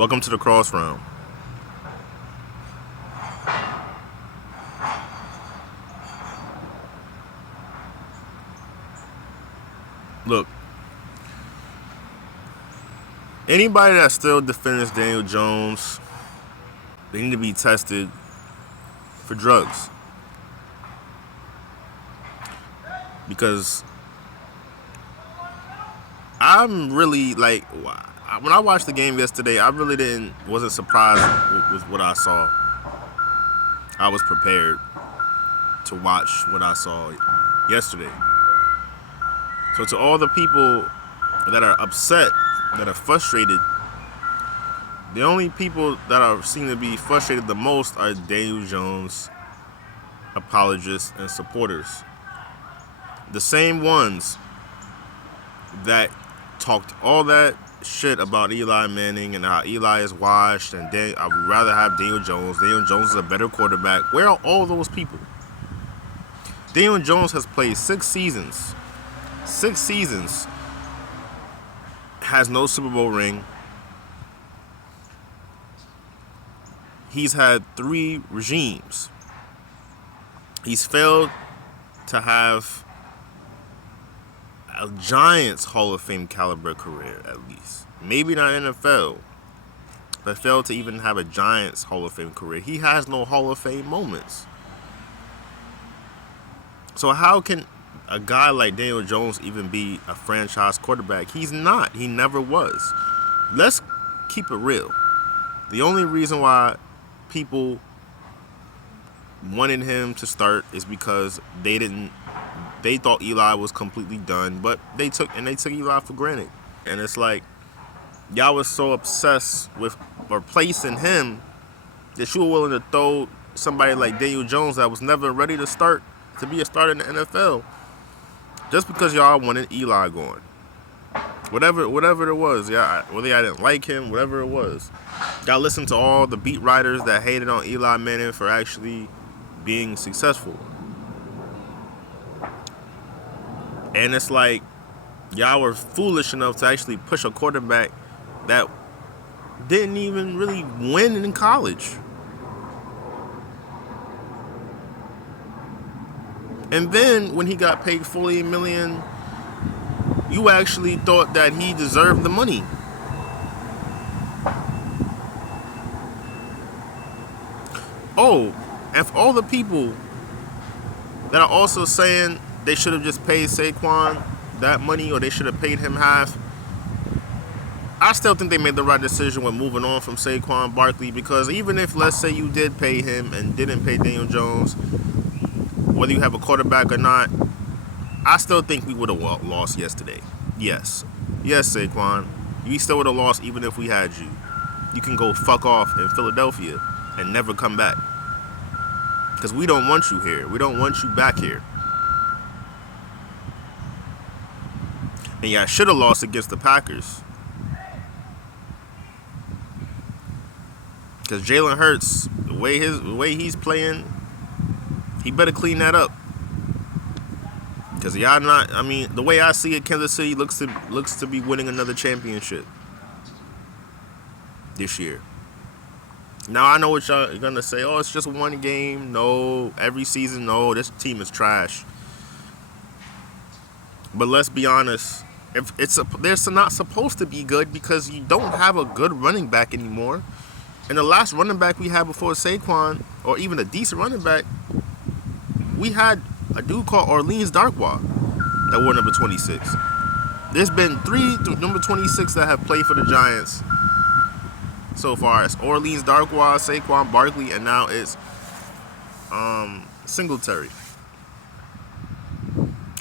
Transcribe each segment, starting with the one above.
Welcome to the cross round. Look, anybody that still defends Daniel Jones, they need to be tested for drugs. Because I'm really like, when I watched the game yesterday, I really wasn't surprised with what I saw. I was prepared to watch what I saw yesterday. So to all the people that are upset, that are frustrated, the only people that seem to be frustrated the most are Daniel Jones apologists and supporters. The same ones that talked all that shit about Eli Manning and how Eli is washed and I would rather have Daniel Jones. Daniel Jones is a better quarterback. Where are all those people? Daniel Jones has played 6 seasons. 6 seasons. Has no Super Bowl ring. He's had 3 regimes. He's failed to have a Giants Hall of Fame caliber career, at least. Maybe not NFL, but failed to even have a Giants Hall of Fame career. He has no Hall of Fame moments. So how can a guy like Daniel Jones even be a franchise quarterback? He's not. He never was. Let's keep it real. The only reason why people wanted him to start is because they thought Eli was completely done, but they took Eli for granted. And it's like, y'all was so obsessed with replacing him that you were willing to throw somebody like Daniel Jones that was never ready to start to be a starter in the NFL just because y'all wanted Eli gone. Whatever it was, yeah, whether I didn't like him, whatever it was. Y'all listen to all the beat writers that hated on Eli Manning for actually being successful. And it's like, y'all were foolish enough to actually push a quarterback that didn't even really win in college. And then when he got paid $40 million, you actually thought that he deserved the money. Oh, and for all the people that are also saying they should have just paid Saquon that money or they should have paid him half, I still think they made the right decision when moving on from Saquon Barkley, because even if, let's say, you did pay him and didn't pay Daniel Jones, whether you have a quarterback or not, I still think we would have lost yesterday. Yes, Saquon, you still would have lost even if we had you. You can go fuck off in Philadelphia and never come back, because we don't want you here. We don't want you back here. And yeah, I should have lost against the Packers, because Jalen Hurts, the way he's playing, he better clean that up. Because y'all not. I mean, the way I see it, Kansas City looks to be winning another championship this year. Now I know what y'all are gonna say. Oh, it's just one game. No, every season. No, this team is trash. But let's be honest. If they're not supposed to be good, because you don't have a good running back anymore. And the last running back we had before Saquon, or even a decent running back, we had a dude called Orleans Darkwa that wore number 26. There's been 3 number 26 that have played for the Giants so far. It's Orleans Darkwa, Saquon Barkley, and now it's Singletary.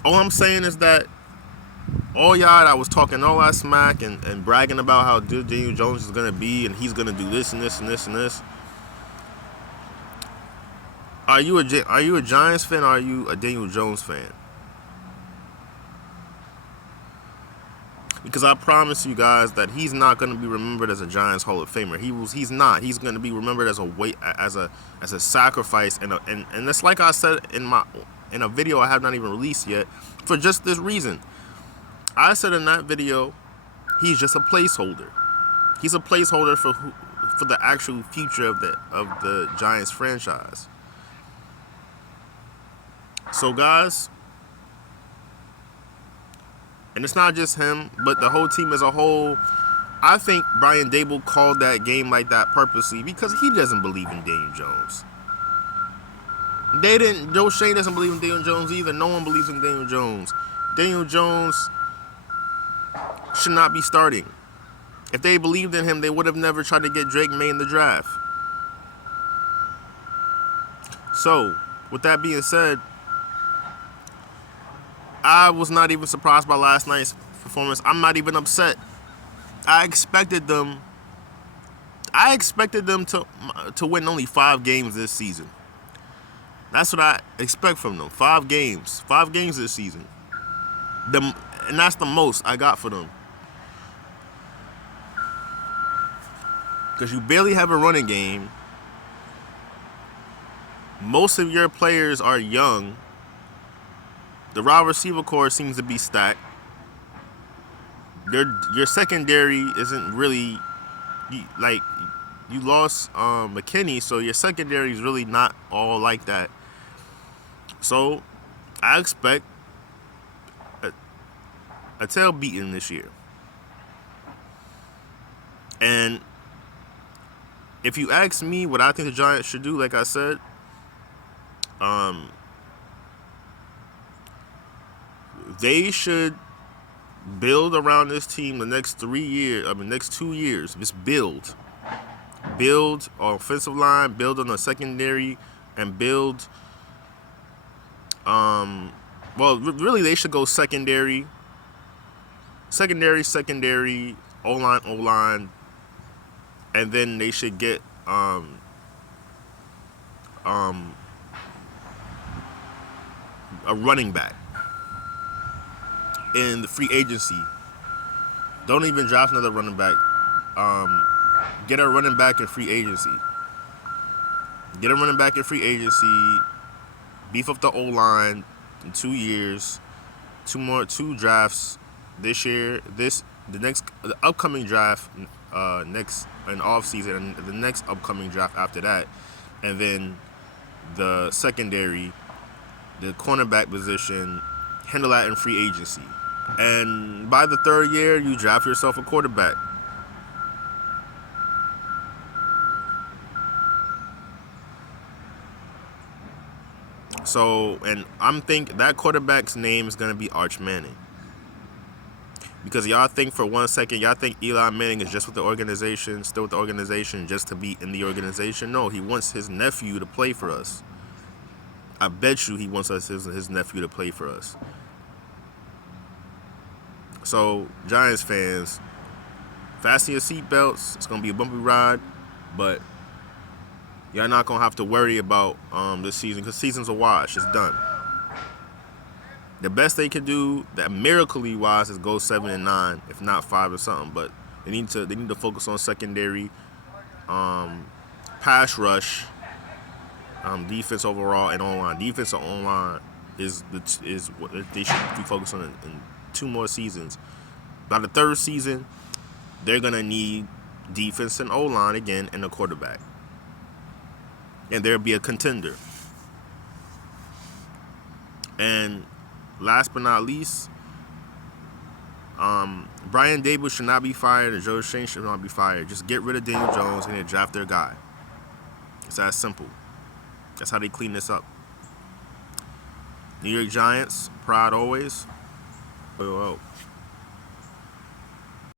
All I'm saying is that all y'all that was talking all that smack and bragging about how good Daniel Jones is going to be and he's going to do this and this and this and this, Are you a Giants fan or are you a Daniel Jones fan? Because I promise you guys that he's not going to be remembered as a Giants Hall of Famer. He's not. He's going to be remembered as a sacrifice, and it's like I said in a video I have not even released yet, for just this reason. I said in that video, he's just a placeholder. He's a placeholder for the actual future of the Giants franchise. So guys, and it's not just him, but the whole team as a whole. I think Brian Dable called that game like that purposely because he doesn't believe in Daniel Jones. They didn't. Joe Shane doesn't believe in Daniel Jones either. No one believes in Daniel Jones. Daniel Jones should not be starting. If they believed in him, they would have never tried to get Drake May in the draft. So, with that being said, I was not even surprised by last night's performance. I'm not even upset. I expected them to win only 5 games this season. That's what I expect from them. 5 games. 5 games this season. And that's the most I got for them. Because you barely have a running game. Most of your players are young. The wide receiver core seems to be stacked. Your secondary isn't really like you lost McKinney, so your secondary is really not all like that. So I expect a tail beating this year. And if you ask me what I think the Giants should do, like I said, they should build around this team the next 3 years. Next 2 years. Just build on offensive line, build on the secondary, and build. Really, they should go secondary, O-line, and then they should get a running back in the free agency. Don't even draft another running back. Get a running back in free agency. Beef up the O-line in 2 years. 2 drafts this year. The upcoming draft next in off season, and the next upcoming draft after that, and then the secondary, the cornerback position, handle that in free agency. And by the 3rd year, you draft yourself a quarterback. So, and I'm thinking that quarterback's name is going to be Arch Manning. Because y'all think for 1 second, y'all think Eli Manning is just with the organization, still with the organization, just to be in the organization. No, he wants his nephew to play for us. I bet you he wants his nephew to play for us. So, Giants fans, fasten your seatbelts. It's going to be a bumpy ride, but y'all not going to have to worry about this season because season's a wash. It's done. The best they can do, that miracle-y wise, is go 7-9, if not 5 or something. But they need to focus on secondary, pass rush, defense overall, and online. Defense and online is what they should be focused on in 2 more seasons. By the 3rd season, they're gonna need defense and O-line again and a quarterback, and there'll be a contender. And last but not least, Brian Dable should not be fired, and Joe Shane should not be fired. Just get rid of Daniel Jones and then draft their guy. It's that simple. That's how they clean this up. New York Giants, pride always. Oh.